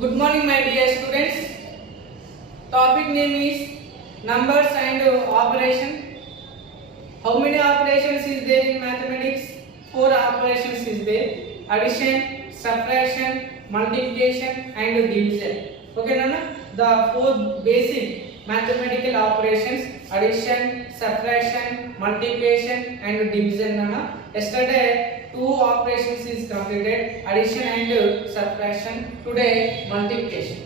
Good morning, my dear students. Topic name is numbers and operation. How many operations is there in mathematics? 4 operations is there: addition, subtraction, multiplication, and division. Okay, Nana? The 4 basic mathematical operations: addition, subtraction, multiplication, and division. Nana? Yesterday 2 operations is completed: addition and subtraction. Today multiplication.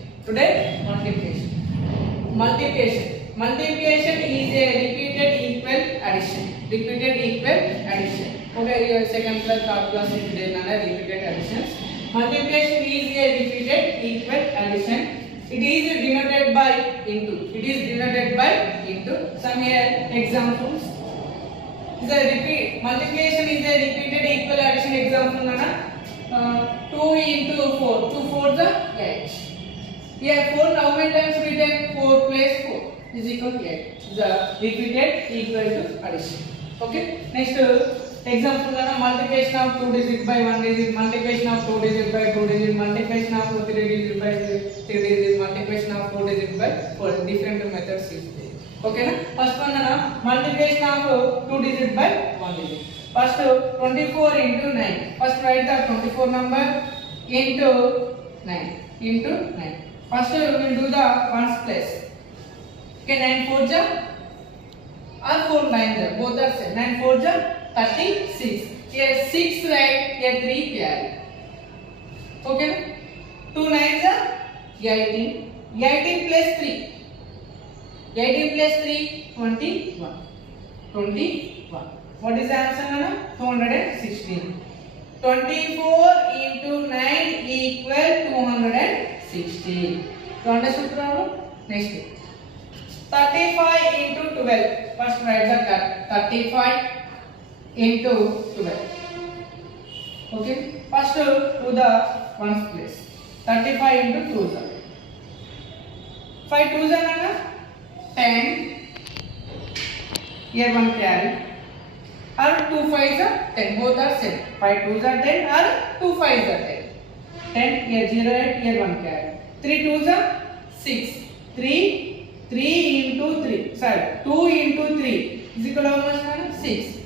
Multiplication is a repeated equal addition. Okay, your second class, third class is there. Nana, repeated additions. Multiplication is a repeated equal addition. It is denoted by into. Some here examples. Multiplication is a repeated equal addition. Example, Nana. 2 into 4. 2 4 the 8. Here 4 how many times written? 4 plus 4 is equal to 8. The repeated equal to addition. Okay. Next example, Nana. Multiplication of 2 digit by 1 digit. Multiplication of 2 digit by 2 digit. Multiplication of 3 digit by 3 digit. Multiplication of 4 digit by 4. Different methods is there. Okay, na? First one, Nana. Multiplication of 2 digit by 1 digit. First 24 into 9. First write the 24 number into 9. First we will do the ones place. Okay, 9 4 ja or 4 9 ja, both are same. 9 4 ja 36. Here 6 right, here 3 carry. Okay, 2 9 ja 18. 18 plus 3. 18 plus 3 21. What is the answer, Nana? 216. 24 into 9 equal 216. You understood the problem? Next. 35 into 12. First write the cut. 35 into 12. Okay. First to the ones place. 35 into 2. 5 2s are, Nana? 10. Here 1 carry. Or 2 5s are 10. Both are same. 5 2s are 10 or 2 5s are 10. 10 here 0 8, here 1 carry. 3 2s are 6. 3 into 3. Sorry, 2 into 3 is equal to how much, Nana? 6.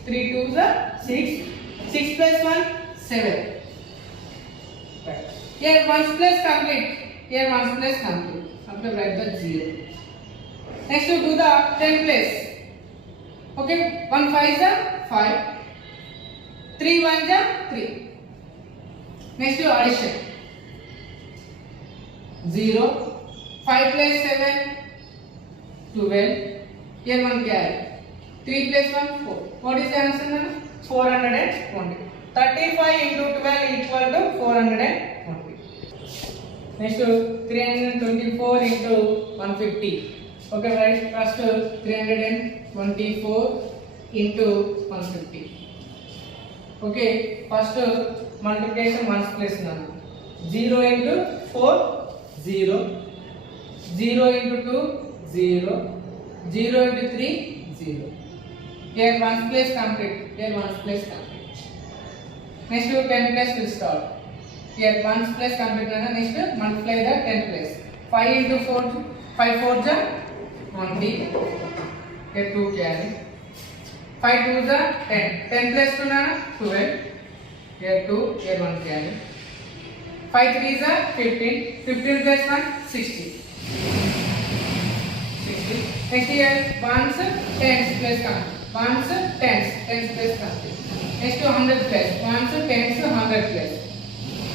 3 2s are 6. 6 plus 1 7. Right. Here 1's plus complete. After write the 0. Next to do the 10 place. Okay, 1 5 is 5. 3 1 is 3. Next to addition. 0. 5 plus 7 12. Here 1 carry. 3 plus 1 4. What is the answer, Nana? 420. 35 into 12 equal to 420. Next to 324 into 150. Okay, right. First 324 into 150. Okay, first multiplication ones place, Nana. 0 into 4 0. 0 into 2 0. 0 into 3 0. Here ones place complete. Next to 10 place will start. Here ones place complete, Nana. Next multiply the 10 place. 5 into 4 5 4 ja 20. Here 2 carry. 5 2s are 10. 10 plus 2, Nana? 12. Here 2, here 1 carry. 5 3s are 15. 15 plus 1 60. Next here 1s 10s plus complete. 1s 10s plus complete. Next to 100 plus. 1s 10s 100 plus.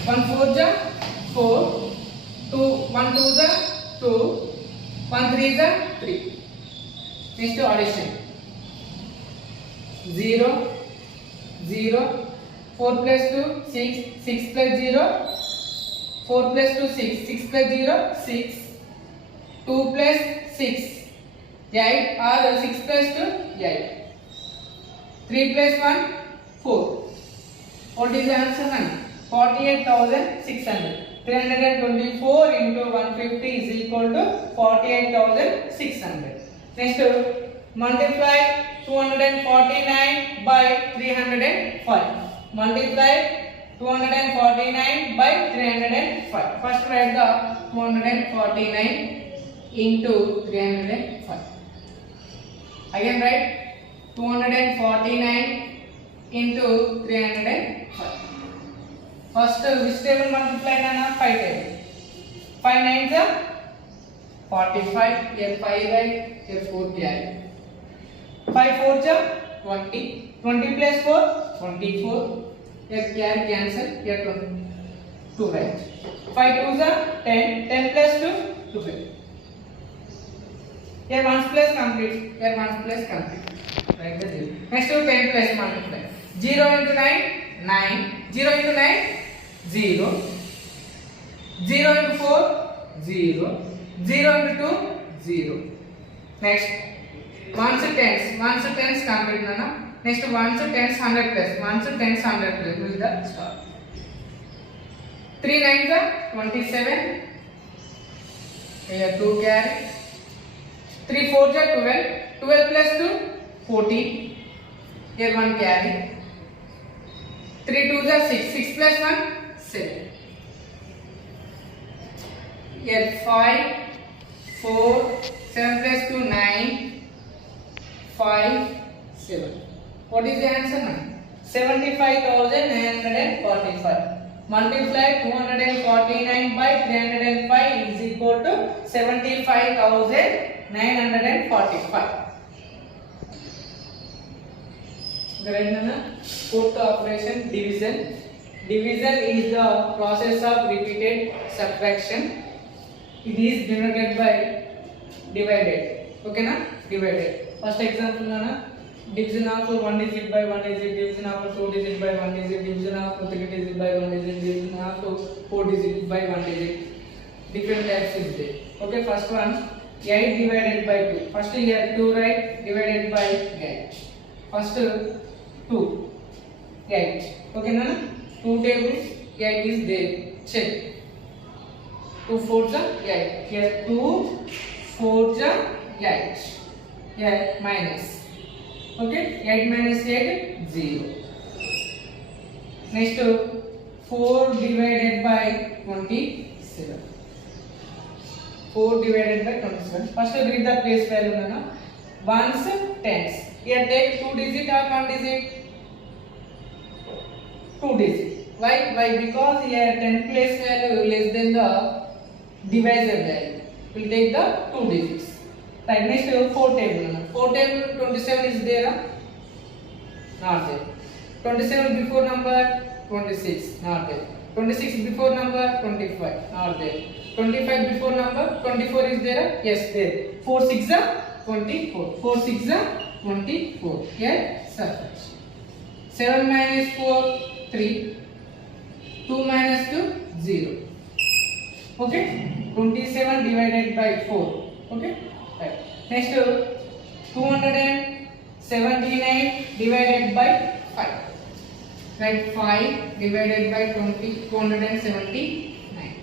1 4 ja 4. 2 1 2s are 2. 1 3s are 3. Next to addition. 0 0. 4 plus 2 6. 6 plus 0 4 plus 2 6. 6 plus 0 6. 2 plus 6 8 or 6 plus 2 8. 3 plus 1 4. What is the answer, man? 48,600. 324 into 150 is equal to 48,600. Next, multiply 249 by 305. Multiply 249 by 305. 305. First write the 249 into 305. Again write 249 into 305. First which table multiply nana? 5 table. 5 9s are 45. Here 5 right, here 4 carry. 5 4s are 20. 20 plus 4 24. Here carry cancel. Here 2 right. 5 2s are 10. 10 plus 2 12. Here 1's place complete. Here 1's place complete. Write the 0. Next to 10 plus multiply. 0 into 9 9. 0 into 9 0. 0 into 4 0. 0 into 2 0. Next 1's 10's. 1's 10's complete nana. Next 1's 10's 100 plus. 1's 10's 100 plus. With the star. 3 9s are 27. Here 2 carry. 3 4s are 12. 12 plus 2 14. Here 1 carry. 3 2s are 6. 6 plus 1 7. Here 5 4 7 plus 2 9 5 7. What is the answer now? 75,945. Multiply 249 by 305 is equal to 75,945. Fourth operation, division. Division is the process of repeated subtraction. It is denoted by divided. Okay na? Divided. First example na division of 1 digit by 1 digit, division of 2 digit by 1 digit, division of 3 digit by 1 digit, division of 4 digit by 1 digit. Different types is there. Okay, first one 8 divided by 2. First here 2 right, divided by 8. First 2 8. Okay na? 2 table 8 is there. Check. 2 4s are 8. Here 2 4s are 8. Here minus. Okay, 8 minus 8 0. Next 4 divided by 27. 4 divided by 27. First read the place value nana. 1's 10's. Here take 2 digit or 1 digit? 2 digit. Why? Because here 10 place value less than the divisor value. We'll take the 2 digits. Right. Next 4 table. 4 table 27 is there? Not there. 27 before number 26. Not there. 26 before number 25. Not there. 25 before number 24 is there? Yes, there. 4 6 are 24. 4 6 are 24. Here subtraction. 7 minus 4 3. 2 minus 2 0. Okay. 27 divided by 4. Okay. Right. Next 279 divided by 5. Right. 5 divided by 20. 279. Right.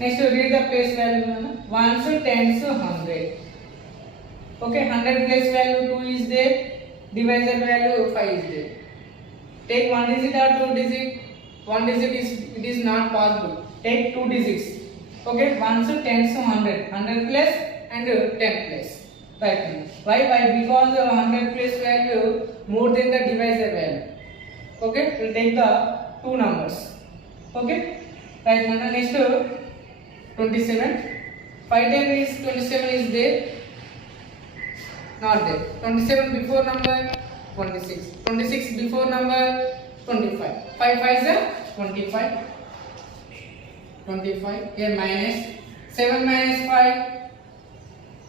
Next read the place value. 1's 10's 100. Okay. 100 place value 2 is there. Divisor value 5 is there. Take 1 digit or 2 digit. 1 digit is not possible. Take 2 digits. Okay, 1's 10's 100. 100 plus and 10 plus. Right. Why? Because the 100 place value more than the divisor value. Okay, we'll take the 2 numbers. Okay. Right. Now next 27. 5 table is 27 is there. Not there. 27 before number 26. 26 before number 25. 5 5's are 25. 25. Here minus 7 minus 5.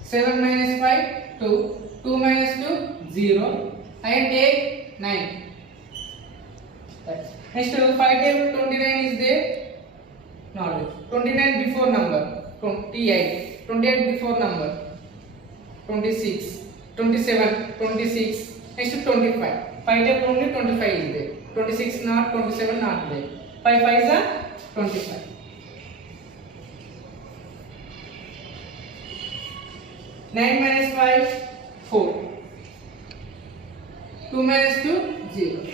7 minus 5 2. 2 minus 2 0. And take 9. Right. Next 5 table 29 is there. Not there. 29 before number 28. 28 before number 26. 27, 26, next to 25. 5 table only 25 is there. 26 not, 27 not there. 5 5's are 25. Nine minus 5, 4. 2 minus 2, 0.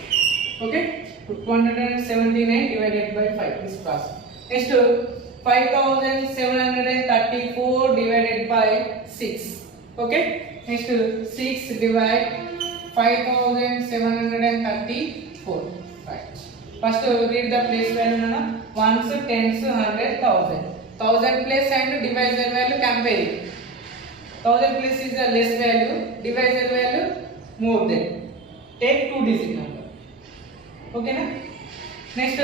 Okay? 279 divided by this process. Next 5734 divided by 6. Okay, next 6 divide 5734. Right. First read the place value nana. Ones, tens, 100, 1000. 1000 place and divisor value comparing. 1000 place is a less value, divisor value more than. Take 2 digit number. Okay na? Next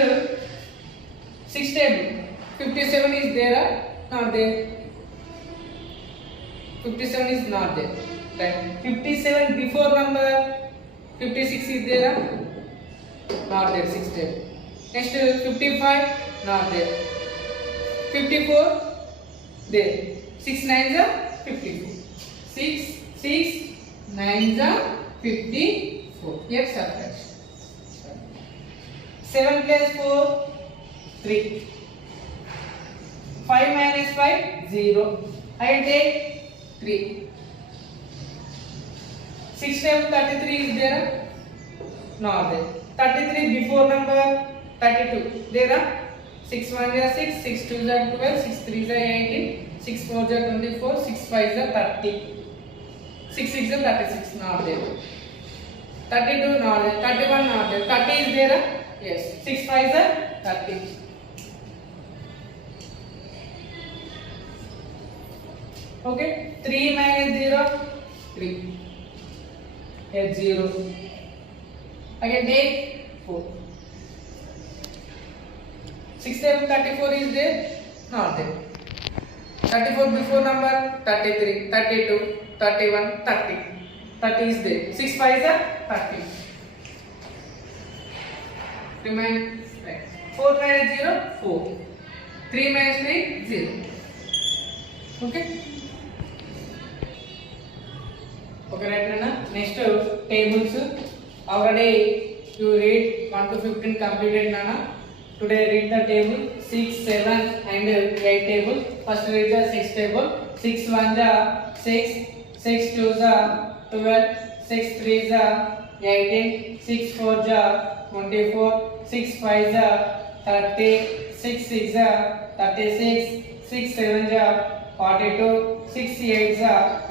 6 table. 57 is there or not there? 57 is not there. Right. 57 before number. 56 is there or not there? 6 table. Next 55 not there. 54 there. 6 nines are 54. 6 nines are 54. Yes, subtraction. 7 plus 4 3. 5 minus 5 0. I take 3. 6 times 33 is there? Not there. 33 before number 32. There are 6 1 is 6, 6 2 is 12, 6 3 is 18, 6 4 is 24, 6 5 is 30, 6 6 is 36. Not there. 32 not there. 31 not there. 30 is there? Yes. 6 5 is 30. Okay. 3 minus 0 3. Here 0. Again take 4. 6 times 34 is there? Not there. 34 before number 33, 32, 31, 30. 30 is there. 6 5 is 30. Remain right. 4 minus 0 4. 3 minus 3 0. Okay. Okay, right now next tables. Already you read 1 to 15 completed nana. Today read the table 6, 7 and 8 table. First read the 6 table. 6 1 is 6, 6 2 is 12, 6 3 is 18, 6 4 is 24, 6 5 is 30, 6 6 is 36, 6 7 is 42, 6 8 is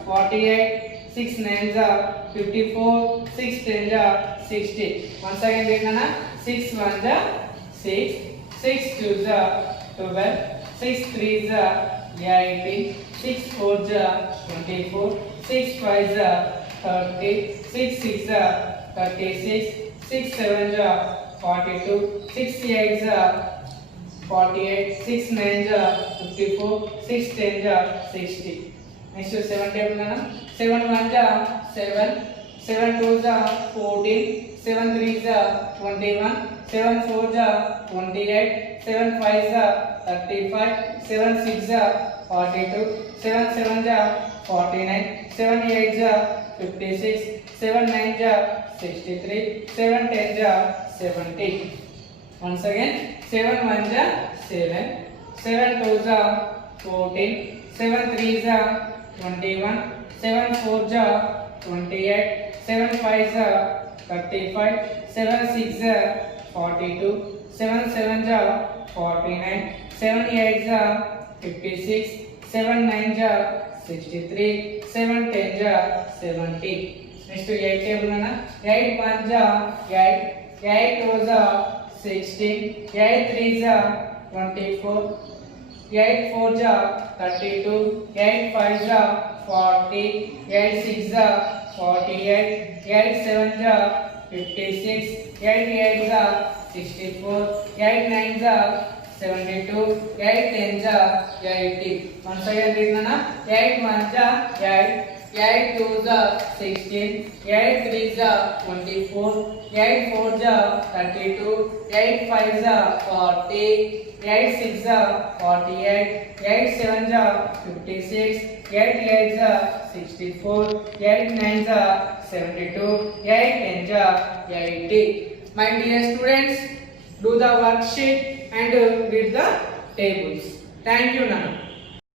48, 6 9 is 54, 6 10 is 60. Once again read nana. 6 1 is 6, 6 2 is 12, 6 3 is 18, 6 4 is 24, 6 5 is 30, 6 6 is 36, 6 7 is 42, 6 8 is 48, 6 9 is 54, 6 10 is 60. Next 7 table nana. 7 1 is 7, 7 2 is 14, 7 3 is 21, 7 4 is 28, 7 5 is 35, 7 6 is 42, 7 7 is 49, 7 8 is 56, 7 9 is 63, 7 10 is 70. Once again 7 1 is 7, 7 2 is 14, 7 3 is 21, 7 4 is 28, 7 5 is 35, 7 6 is 42, 7 7 is 49, 7 8 is 56, 7 9 is 63, 7 10 is 70. Next 8 table nana. 8 1 is 8, 8 2 is 16, 8 3 is 24, 8 4 is 32, 8 5 is 40, 8 6 is 48, 8 7 is 56, 8 8 is 64, 8 9 is 72, 8 10 is 80. Once again read nana. 8 1 is 8, 8 2 is 16, 8 3 is 24, 8 4 is 32, 8 5 is 40, 8 6 is 48, 8 7 is 56, 8 8 is 64, 8 9 is 72, 8 10 is 80. My dear students, do the worksheet and read the tables. Thank you, Nana.